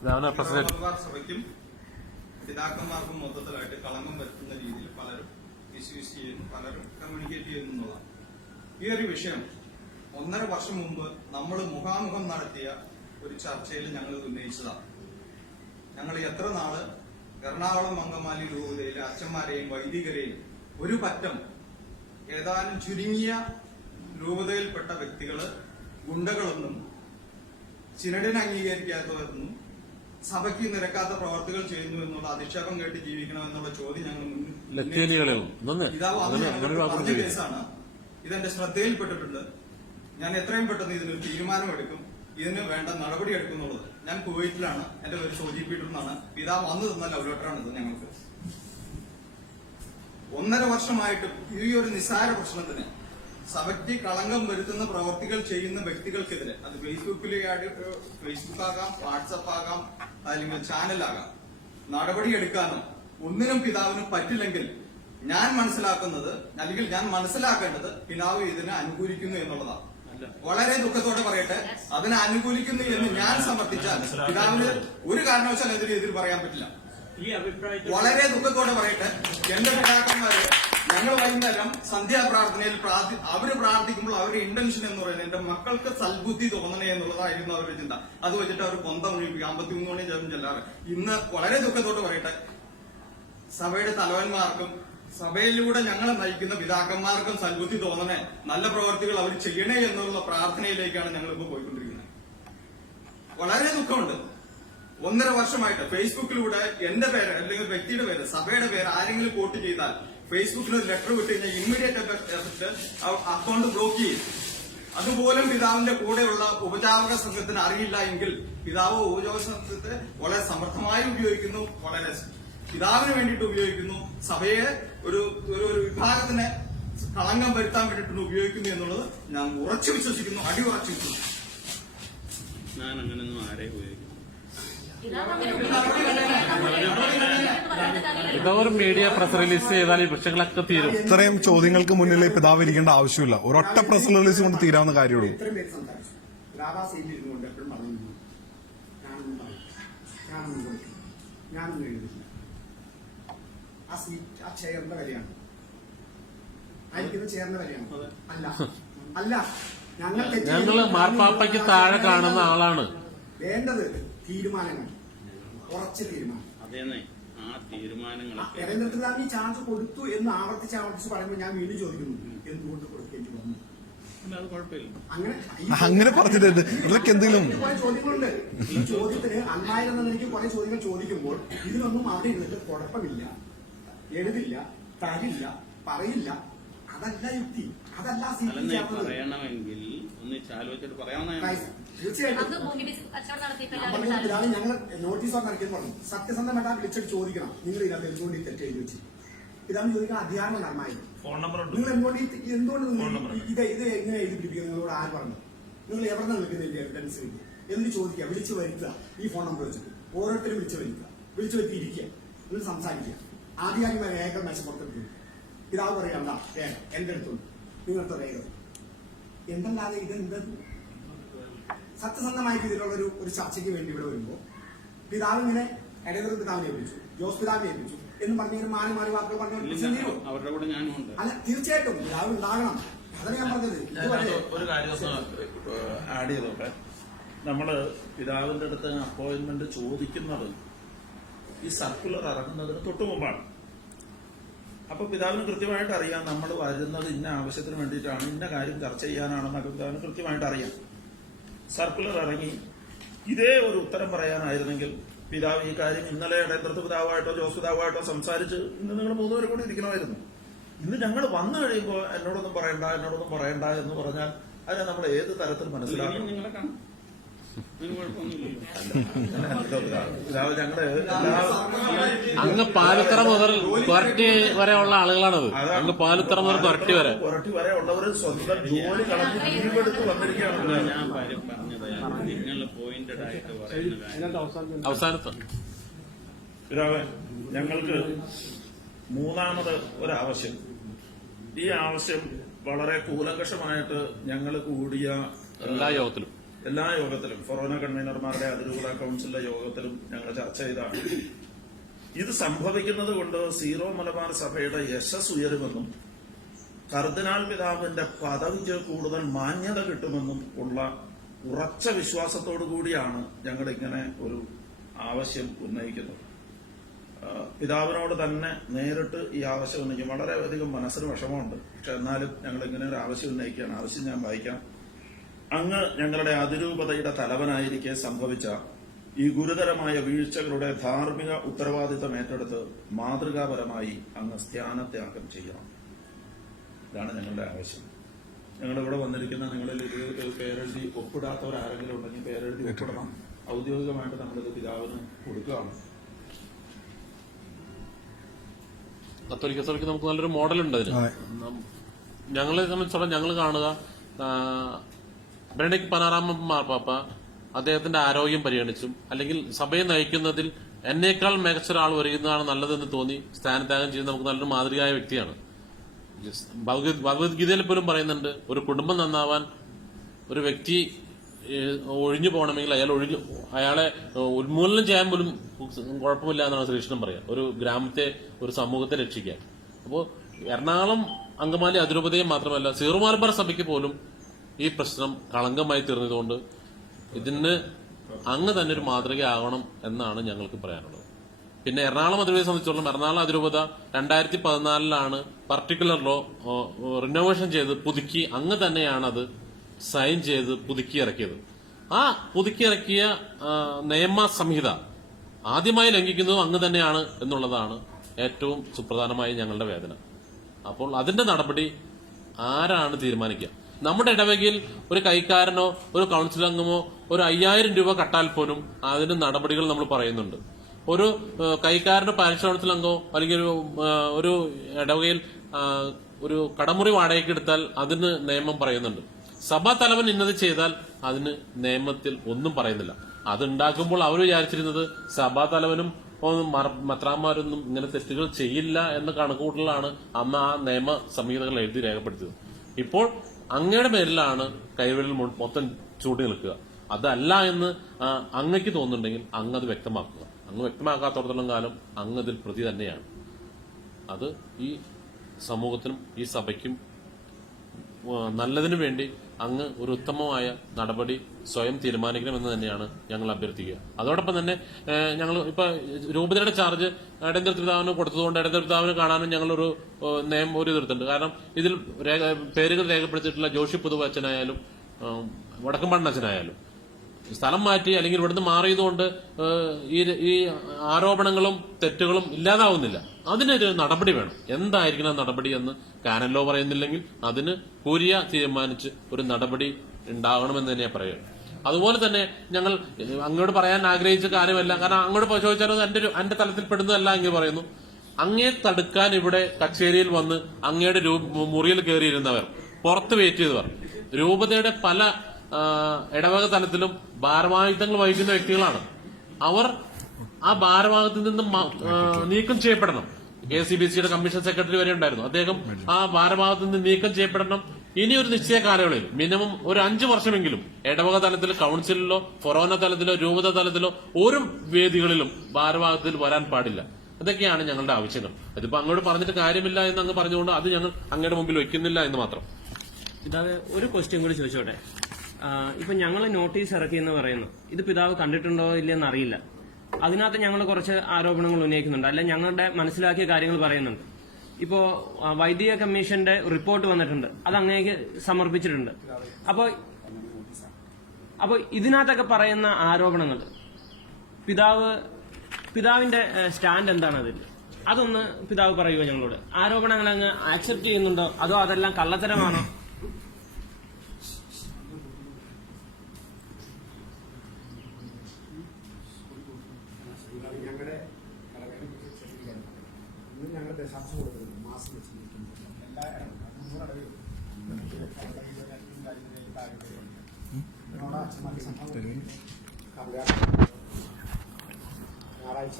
ഇതാണ് പ്രസിഡന്റ്. സഭയ്ക്കും പിതാക്കന്മാർക്കും മൊത്തത്തിലായിട്ട് കളങ്കം വരുത്തുന്ന രീതിയിൽ പലരും മിസ്യൂസ് ചെയ്യുന്നു പലരും കമ്മ്യൂണിക്കേറ്റ് ചെയ്യുന്നു എന്നുള്ളതാണ്. ഈ ഒരു വിഷയം ഒന്നര വർഷം മുമ്പ് നമ്മൾ മുഖാമുഖം നടത്തിയ ഒരു ചർച്ചയിൽ ഞങ്ങൾ ഉന്നയിച്ചതാണ്. ഞങ്ങൾ എത്ര നാൾ എറണാകുളം അങ്കമാലി രൂപതയിലെ അച്ഛന്മാരെയും വൈദികരെയും ഒരു പറ്റം ഏതാനും ചുരുങ്ങിയ രൂപതയിൽപ്പെട്ട വ്യക്തികൾ ഗുണ്ടകളൊന്നും ചിരടിനെ അംഗീകരിക്കാത്തവരെന്നും സഭയ്ക്ക് നിരക്കാത്ത പ്രവർത്തികൾ ചെയ്യുന്നു എന്നുള്ള അധിക്ഷേപം കേട്ട് ജീവിക്കണം എന്നുള്ള ചോദ്യം ഞങ്ങൾ. കേസാണ്. ഇതെന്റെ ശ്രദ്ധയിൽപ്പെട്ടിട്ടുണ്ട്. ഞാൻ എത്രയും പെട്ടെന്ന് ഇതിനൊരു തീരുമാനമെടുക്കും. ഇതിന് വേണ്ട നടപടി എടുക്കുന്നുള്ളത് ഞാൻ കുവൈറ്റിലാണ്. എന്റെ പേര് സോജി പിതാവ് വന്നു തന്ന ലവ് ഇത് ഞങ്ങൾക്ക്. ഒന്നര വർഷമായിട്ടും ഈ ഒരു നിസ്സാര പ്രശ്നത്തിന് സഭയ്ക്ക് കളങ്കം വരുത്തുന്ന പ്രവർത്തികൾ ചെയ്യുന്ന വ്യക്തികൾക്കെതിരെ അത് ഫേസ്ബുക്കിലെ ഫേസ്ബുക്ക് ആകാം വാട്സപ്പ് ആകാം അല്ലെങ്കിൽ ചാനലാകാം നടപടി എടുക്കാനോ ഒന്നിനും പിതാവിനും പറ്റില്ലെങ്കിൽ ഞാൻ മനസ്സിലാക്കുന്നത് അല്ലെങ്കിൽ ഞാൻ മനസ്സിലാക്കേണ്ടത് പിതാവ് ഇതിനെ അനുകൂലിക്കുന്നു എന്നുള്ളതാണ്. വളരെ ദുഃഖത്തോടെ പറയട്ടെ അതിനെ അനുകൂലിക്കുന്നു എന്ന് ഞാൻ സമർത്ഥിച്ചാൽ പിതാവിന് ഒരു കാരണവശാലും എതിരെ എതിർ പറയാൻ പറ്റില്ല. വളരെ ദുഃഖത്തോടെ പറയട്ടെ എന്റെ പിതാക്കന്മാര് ഞങ്ങൾ വൈകുന്നേരം സന്ധ്യാപ്രാർത്ഥനയിൽ പ്രാർത്ഥി അവർ പ്രാർത്ഥിക്കുമ്പോൾ അവരുടെ ഇന്റൻഷൻ എന്ന് പറയുന്നത് എന്റെ മക്കൾക്ക് സൽബുദ്ധി തോന്നണേ എന്നുള്ളതായിരുന്നു അവരുടെ ചിന്ത. അത് വെച്ചിട്ട് അവർ കൊന്തം ഒഴിപ്പിക്കും. അമ്പത്തി മൂന്ന് മണി ചേർന്ന് ചെല്ലാറ്. ഇന്ന് വളരെ ദുഃഖത്തോട് പറയട്ടെ. സഭയുടെ തലവന്മാർക്കും സഭയിലൂടെ ഞങ്ങളെ നയിക്കുന്ന പിതാക്കന്മാർക്കും സൽബുദ്ധി തോന്നണേ നല്ല പ്രവർത്തികൾ അവർ ചെയ്യണേ എന്നുള്ള പ്രാർത്ഥനയിലേക്കാണ് ഞങ്ങൾ ഇപ്പോൾ പോയിക്കൊണ്ടിരിക്കുന്നത്. വളരെ ദുഃഖമുണ്ട്. ഒന്നര വർഷമായിട്ട് ഫേസ്ബുക്കിലൂടെ എന്റെ പേര് അല്ലെങ്കിൽ വ്യക്തിയുടെ പേര് സഭയുടെ പേര് ആരെങ്കിലും കോട്ട് ചെയ്താൽ ഫേസ്ബുക്കിൽ ഒരു ലെറ്റർ വിട്ട് കഴിഞ്ഞാൽ ഇമ്മീഡിയറ്റ് അക്കൗണ്ട് ബ്ലോക്ക് ചെയ്യും. അതുപോലും പിതാവിന്റെ കൂടെയുള്ള ഉപചാപക സംഘത്തിന് അറിയില്ല എങ്കിൽ പിതാവ് ഉപചാപക സംഘത്തെ വളരെ സമർത്ഥമായി ഉപയോഗിക്കുന്നു വളരെ പിതാവിന് വേണ്ടിയിട്ട് ഉപയോഗിക്കുന്നു സഭയെ ഒരു ഒരു വിഭാഗത്തിന് കളങ്കം വരുത്താൻ വേണ്ടിയിട്ടാണ് ഉപയോഗിക്കുന്നു എന്നുള്ളത് ഞാൻ ഉറച്ചു വിശ്വസിക്കുന്നു അടി ഉറച്ചു വിശ്വസിക്കുന്നു. ഞാൻ അങ്ങനെയൊന്നും ആരെയും ഉപയോഗിക്കുന്നു പിതാവ് മീഡിയ പ്രസ് റിലീസ് ചെയ്താൽ ഈ തീരും. ഇത്രയും ചോദ്യങ്ങൾക്ക് മുന്നിൽ പിതാവ് ഇരിക്കേണ്ട ആവശ്യമില്ല. ഒരൊറ്റ പ്രസ് റിലീസ് കൊണ്ട് തീരാവുന്ന കാര്യമുള്ളൂ. ആ സീറ്റ് ആ ചെയറിന്റെ വിലയാണ് ആയിരിക്കുന്ന ചെയറിന്റെ വിലയാണ് അല്ല. അല്ല. ഞങ്ങൾ ഞങ്ങൾ. മാർപ്പാപ്പയ്ക്ക് താഴെ കാണുന്ന ആളാണ്. വേണ്ടത് തീരുമാനങ്ങൾ. ഉറച്ച തീരുമാനം. അതേന്നെ. ആ ആ തീരുമാനങ്ങളൊക്കെ തെരഞ്ഞെടുപ്പ് ഈ ചാൻസ് കൊടുത്തു എന്ന് ആവർത്തിച്ച് ആവർത്തിച്ച് പറയുമ്പോൾ ഞാൻ വീണ്ടും ചോദിക്കുന്നു എന്തുകൊണ്ട് കൊടുക്കേണ്ടി വന്നു? അങ്ങനെ പറഞ്ഞിട്ടുണ്ട്. പറഞ്ഞിട്ട് ഇതൊക്കെ എന്തെങ്കിലും കുറെ ചോദ്യങ്ങളുണ്ട്. ഈ ചോദ്യത്തിന് അന്നായിരം എനിക്ക് കുറെ ചോദ്യങ്ങൾ ചോദിക്കുമ്പോൾ ഇതിനൊന്നും അവിടെ ഇരുന്നിട്ട് കുഴപ്പമില്ല എഴുതില്ല തരില്ല പറയില്ല. അതല്ല യുക്തി. അതല്ല പറയണമെങ്കിൽ ഒന്ന് ചാലോചിച്ചിട്ട് പറയാവുന്നതാണ്. ഗൈസ്, തീർച്ചയായിട്ടും. ഞങ്ങൾ നോട്ടീസ് ഒക്കെ ഇറക്കിയെന്ന് പറഞ്ഞു. സത്യസന്ധമായിട്ട് ആ വിളിച്ചിട്ട് ചോദിക്കണം. നിങ്ങൾ ഇതിനകത്ത് എന്തുകൊണ്ട് ഈ തെറ്റ് എഴുതി വെച്ചു? ഇതാണ് ചോദിക്കാൻ അധികാരം നന്നായി ഫോൺ നമ്പർ ഉണ്ട്. നിങ്ങൾ എന്തുകൊണ്ട് എന്തുകൊണ്ട് ഇത് ഇത് എങ്ങനെ എഴുതി പിടിപ്പിക്കുന്നത് നിങ്ങളോട് ആര് പറഞ്ഞു? നിങ്ങൾ എവിടെ നിന്ന് നിൽക്കുന്നില്ല എവിഡൻസ് എന്നിട്ട് ചോദിക്കുക വിളിച്ചു വരുത്തുക. ഈ ഫോൺ നമ്പർ വെച്ചിട്ട്. ഓരോരുത്തരും വിളിച്ചു വരുത്തുക. വിളിച്ചു വരുത്തി ഇരിക്കുക. എന്നിട്ട് സംസാരിക്കുക. ആധികാരികമായ രേഖ മെച്ചപ്പെടുത്തി ഇതാവ് പറയാം എന്താ രേഖ? എന്റെ അടുത്തുണ്ട്. നിങ്ങളുടെ രേഖ എന്തല്ലാതെ ഇതെന്ത് സത്യസന്ധമായ രീതിയിലുള്ള ഒരു ഒരു ചർച്ചയ്ക്ക് വേണ്ടി ഇവിടെ വരുമ്പോൾ പിതാവ് ഇങ്ങനെ ഇടതുറ പിതാവിനെ ഏൽപ്പിച്ചു ജോസ് പിതാവിനെ ഏൽപ്പിച്ചു എന്ന് പറഞ്ഞ മാറി മാറി വാക്കുകൾ പറഞ്ഞു. അവരുടെ കൂടെ അല്ല തീർച്ചയായിട്ടും പിതാവ് ഉണ്ടാകണം. അതാണ് ഞാൻ പറഞ്ഞത്. ഇതുവരെ അതിനകത്ത് ഒരു കാര്യം ഒന്ന് ആഡ് ചെയ്തോട്ടെ നമ്മൾ പിതാവിന്റെ അടുത്ത് അപ്പോയിന്റ്മെന്റ് ചോദിക്കുന്നത് ഈ സർക്കുലർ ഇറങ്ങുന്നതിന് തൊട്ടു മുമ്പാണ്. അപ്പൊ പിതാവിന് കൃത്യമായിട്ട് അറിയാം നമ്മൾ വരുന്നത് ഇന്ന ആവശ്യത്തിന് വേണ്ടിയിട്ടാണ് ഇന്ന കാര്യം ചർച്ച ചെയ്യാനാണെന്നൊക്കെ പിതാവിന് കൃത്യമായിട്ട് അറിയാം. സർക്കുലർ ഇറങ്ങി ഇതേ ഒരു ഉത്തരം പറയാനായിരുന്നെങ്കിൽ പിതാവ് ഈ കാര്യം ഇന്നലെ ഇടേന്ദ്രത്ത് പിതാവായിട്ടോ ജോസ് പിതാവായിട്ടോ സംസാരിച്ച് ഇന്ന് നിങ്ങൾ മൂന്നുപേരും കൂടി ഇരിക്കണമായിരുന്നു. ഇന്ന് ഞങ്ങൾ വന്നു കഴിയുമ്പോൾ എന്നോടൊന്നും പറയണ്ട എന്നോടൊന്നും പറയണ്ട എന്ന് പറഞ്ഞാൽ അതിനെ നമ്മൾ ഏത് തരത്തിൽ മനസ്സിലാക്കും മനസ്സിലാക്കണം? അങ്ങ് പാലുത്തറ മുതൽ കൊരട്ടി വരെ ഉള്ള ആളുകളാണത് അങ്ങ് പാലുത്തറ മുതൽ കൊരട്ടി വരെ. പുരട്ടി വരെ ഉള്ളവർ സ്വന്തം ജോലി കളഞ്ഞ് വന്നിരിക്കുകയാണ്. ഞാൻ പറഞ്ഞത്. നിങ്ങൾ പോയിന്റഡ് ആയിട്ട് പറയുന്നത് അവസാനത്ത്. പിതാവേ ഞങ്ങൾക്ക് മൂന്നാമത് ഒരാവശ്യം. ഈ ആവശ്യം വളരെ കൂലങ്കഷമായിട്ട് ഞങ്ങൾ കൂടിയ എല്ലാ യോഗത്തിലും. എല്ലാ യോഗത്തിലും ഫൊറോന കൺവീനർമാരുടെ അതിരൂപത കൗൺസിലിന്റെ യോഗത്തിലും ഞങ്ങൾ ചർച്ച ചെയ്താണ്. ഇത് സംഭവിക്കുന്നത് കൊണ്ട് സീറോ മലബാർ സഭയുടെ യശസ് ഉയരുമെന്നും കർദിനാൾ പിതാവിന്റെ പദവിക്ക് കൂടുതൽ മാന്യത കിട്ടുമെന്നും ഉള്ള ഉറച്ച വിശ്വാസത്തോടു കൂടിയാണ് ഞങ്ങൾ ഇങ്ങനെ ഒരു ആവശ്യം ഉന്നയിക്കുന്നത്. പിതാവിനോട് തന്നെ നേരിട്ട് ഈ ആവശ്യം ഉന്നയിക്കും. വളരെയധികം മനസ്സിന് വിഷമമുണ്ട്. പക്ഷെ എന്നാലും ഞങ്ങൾ ഇങ്ങനെ ഒരു ആവശ്യം ഉന്നയിക്കുകയാണ്. ആവശ്യം ഞാൻ വായിക്കാം. അങ്ങ് ഞങ്ങളുടെ അതിരൂപതയുടെ തലവനായിരിക്കെ സംഭവിച്ച ഈ ഗുരുതരമായ വീഴ്ചകളുടെ ധാർമ്മിക ഉത്തരവാദിത്തം ഏറ്റെടുത്ത് മാതൃകാപരമായി അങ്ങ് സ്ഥാനത്യാഗം ചെയ്യണം. ഇതാണ് ഞങ്ങളുടെ ആവശ്യം. ഞങ്ങളിവിടെ വന്നിരിക്കുന്ന നിങ്ങളിൽ ഇത് പേരെഴുതി ഒപ്പിടാത്തവരാരെങ്കിലും ഉണ്ടെങ്കിൽ പേരെഴുതി ഒപ്പിടണം. ഔദ്യോഗികമായിട്ട് നമ്മളിത് പിതാവിന് കൊടുക്കുകയാണ്. കത്തോലിക്ക സഭയ്ക്ക് നമുക്ക് നല്ലൊരു മോഡലുണ്ട് അതിന്. അതെ. ഞങ്ങളെ സംബന്ധിച്ചോളം ഞങ്ങൾ കാണുക ആ, ബെനഡിക്ട് പനാറാമൻ മാർപ്പാപ്പ അദ്ദേഹത്തിന്റെ ആരോഗ്യം പരിഗണിച്ചും. അല്ലെങ്കിൽ സഭയെ നയിക്കുന്നതിൽ എന്നേക്കാൾ മികച്ച ഒരാൾ വരികയാണ് നല്ലതെന്ന് തോന്നി സ്ഥാനത്യാഗം ചെയ്യുന്ന നമുക്ക് നല്ലൊരു മാതൃകയായ വ്യക്തിയാണ്. ഭഗവത്ഗീതയിൽ പോലും പറയുന്നുണ്ട് ഒരു കുടുംബം നന്നാവാൻ ഒരു വ്യക്തി ഒഴിഞ്ഞു പോകണമെങ്കിൽ അയാൾ ഒഴിഞ്ഞു അയാളെ ഉന്മൂലനം ചെയ്യാൻ പോലും കുഴപ്പമില്ല എന്നാണ് ശ്രീകൃഷ്ണൻ പറയാം. ഒരു ഗ്രാമത്തെ ഒരു സമൂഹത്തെ രക്ഷിക്കാൻ. അപ്പോൾ എറണാകുളം അങ്കമാലി അതിരൂപതയും മാത്രമല്ല സീറോ സഭയ്ക്ക് പോലും ഈ പ്രശ്നം കളങ്കമായി തീർന്നതുകൊണ്ട് ഇതിന് അങ്ങ് തന്നെ ഒരു മാതൃകയാകണം എന്നാണ് ഞങ്ങൾക്ക് പറയാനുള്ളത്. പിന്നെ എറണാകുളം അതിരൂപതയെ സംബന്ധിച്ചിടത്തോളം എറണാകുളം അതിരൂപത രണ്ടായിരത്തി പതിനാലിലാണ് പർട്ടിക്കുലർ ലോ റിനോവേഷൻ ചെയ്ത് പുതുക്കി അങ്ങ് തന്നെയാണ് അത് സൈൻ ചെയ്ത് പുതുക്കി ഇറക്കിയത്. ആ പുതുക്കി ഇറക്കിയ നിയമ സംഹിത ആദ്യമായി ലംഘിക്കുന്നതും അങ്ങ് തന്നെയാണ് എന്നുള്ളതാണ് ഏറ്റവും സുപ്രധാനമായി ഞങ്ങളുടെ വേദന. അപ്പോൾ അതിന്റെ നടപടി ആരാണ് തീരുമാനിക്കുക? നമ്മുടെ ഇടവകയിൽ ഒരു കൈക്കാരനോ ഒരു കൗൺസിൽ അംഗമോ ഒരു അയ്യായിരം രൂപ കട്ടാൽ പോലും അതിന് നടപടികൾ നമ്മൾ പറയുന്നുണ്ട്. ഒരു കൈക്കാരന് പാരിഷ് കൗൺസിൽ അംഗമോ അല്ലെങ്കിൽ ഒരു ഒരു ഇടവകയിൽ ഒരു കടമുറി വാടകയ്ക്ക് എടുത്താൽ അതിന് നിയമം പറയുന്നുണ്ട്. സഭാ തലവൻ ഇന്നത് ചെയ്താൽ അതിന് നിയമത്തിൽ ഒന്നും പറയുന്നില്ല. അതുണ്ടാക്കുമ്പോൾ അവർ വിചാരിച്ചിരുന്നത് സഭാ തലവനും മത്രാന്മാരൊന്നും ഇങ്ങനെ തെറ്റുകൾ ചെയ്യില്ല എന്ന കണക്കുകൂട്ടലാണ് അന്ന് ആ നിയമ സംഹിതകൾ എഴുതി രേഖപ്പെടുത്തിയത്. ഇപ്പോൾ അങ്ങയുടെ പേരിലാണ് കൈവിരൽ മൊത്തം ചൂണ്ടി നിൽക്കുക. അതല്ല എന്ന് അങ്ങക്ക് തോന്നുന്നുണ്ടെങ്കിൽ അങ്ങ് അത് വ്യക്തമാക്കുക. അങ്ങ് വ്യക്തമാക്കാത്തടത്തോളം കാലം അങ്ങ് അതിൽ പ്രതി തന്നെയാണ്. അത് ഈ സമൂഹത്തിനും ഈ സഭയ്ക്കും നല്ലതിനു വേണ്ടി അങ്ങ് ഒരു ഉത്തമമായ നടപടി സ്വയം തീരുമാനിക്കണമെന്ന് തന്നെയാണ് ഞങ്ങൾ അഭ്യർത്ഥിക്കുക. അതോടൊപ്പം തന്നെ ഞങ്ങൾ ഇപ്പൊ രൂപതയുടെ ചാർജ് ഇടന്തര പിതാവിന് കൊടുത്തതുകൊണ്ട് ഇടന്തര പിതാവിന് കാണാനും ഞങ്ങളൊരു നിയമം ഒരു എതിർത്തുണ്ട് കാരണം ഇതിൽ പേരുകൾ രേഖപ്പെടുത്തിയിട്ടുള്ള ജോഷി പുതുവച്ചനായാലും അച്ഛനായാലും സ്ഥലം മാറ്റി അല്ലെങ്കിൽ ഇവിടുന്ന് മാറിയതുകൊണ്ട് ഈ ആരോപണങ്ങളും തെറ്റുകളും ഇല്ലാതാവുന്നില്ല. അതിനൊരു നടപടി വേണം. എന്തായിരിക്കണം നടപടി എന്ന് കാനല്ലോ പറയുന്നില്ലെങ്കിൽ അതിന് കൊരിയ തീരുമാനിച്ച് ഒരു നടപടി ഉണ്ടാകണമെന്ന് തന്നെയാണ് പറയുക. അതുപോലെ തന്നെ ഞങ്ങൾ അങ്ങോട്ട് പറയാൻ ആഗ്രഹിച്ച കാര്യമല്ല. കാരണം അങ്ങോട്ട് പോയി ചോദിച്ചാലും എന്റെ ഒരു എന്റെ തലത്തിൽ പെടുന്നതല്ല എന്ന് പറയുന്നു. അങ്ങേ തടുക്കാൻ ഇവിടെ കച്ചേരിയിൽ വന്ന് അങ്ങയുടെ മുറിയിൽ കയറിയിരുന്നവർ പുറത്ത് വെയിറ്റ് ചെയ്തവർ രൂപതയുടെ പല ഇടവക തലത്തിലും ഭാരവാഹിത്വങ്ങൾ വഹിക്കുന്ന വ്യക്തികളാണ്. അവർ ആ ഭാരവാഹത്തിൽ നിന്നും നീക്കം ചെയ്യപ്പെടണം. കെ സി ബി സിയുടെ കമ്മീഷൻ സെക്രട്ടറി വരെ ഉണ്ടായിരുന്നു. അദ്ദേഹം ആ ഭാരഭാഗത്ത് നിന്ന് നീക്കം ചെയ്യപ്പെടണം. ഇനി ഒരു നിശ്ചയ കാലയളവിൽ മിനിമം ഒരു അഞ്ചു വർഷമെങ്കിലും ഇടവക തലത്തിൽ കൌൺസിലിലോ ഫൊറോന തലത്തിലോ രൂപത തലത്തിലോ ഒരു വേദികളിലും ഭാരഭാഗത്തിൽ വരാൻ പാടില്ല. അതൊക്കെയാണ് ഞങ്ങളുടെ ആവശ്യങ്ങൾ. അതിപ്പോ അങ്ങോട്ട് പറഞ്ഞിട്ട് കാര്യമില്ല എന്ന് അങ്ങ് പറഞ്ഞുകൊണ്ട് അത് ഞങ്ങൾ അങ്ങയുടെ മുമ്പിൽ വെക്കുന്നില്ല എന്ന് മാത്രം. പിതാവ് ഒരു ക്വസ്റ്റ്യൻ കൂടി ചോദിച്ചോട്ടെ. ഇപ്പൊ ഞങ്ങൾ നോട്ടീസ് ഇറക്കിയെന്ന് പറയുന്നു. ഇത് പിതാവ് കണ്ടിട്ടുണ്ടോ ഇല്ലെന്ന് അറിയില്ല. അതിനകത്ത് ഞങ്ങൾ കുറച്ച് ആരോപണങ്ങൾ ഉന്നയിക്കുന്നുണ്ട്. അല്ലെ ഞങ്ങളുടെ മനസ്സിലാക്കിയ കാര്യങ്ങൾ പറയുന്നുണ്ട്. ഇപ്പോ വൈദിക കമ്മീഷന്റെ റിപ്പോർട്ട് വന്നിട്ടുണ്ട്. അത് അങ്ങേക്ക് സമർപ്പിച്ചിട്ടുണ്ട്. അപ്പോ അപ്പൊ ഇതിനകത്തൊക്കെ പറയുന്ന ആരോപണങ്ങൾ പിതാവ് പിതാവിന്റെ സ്റ്റാൻഡ് എന്താണ് അതിൽ അതൊന്ന് പിതാവ് പറയുമോ ഞങ്ങളോട്? ആരോപണങ്ങൾ അങ്ങ് ആക്സെപ്റ്റ് ചെയ്യുന്നുണ്ടോ? അതോ അതെല്ലാം കള്ളത്തരമാണോ അത് ഞങ്ങളുടെ കടമയെ കുറിച്ച് ശ്രദ്ധിക്കാൻ ദശാംശം കൊടുക്കുന്നുണ്ട് മാസം വെച്ച് നിൽക്കുന്നു എല്ലാ അച്ഛന്മാർക്ക് സംഭവം ഞായറാഴ്ച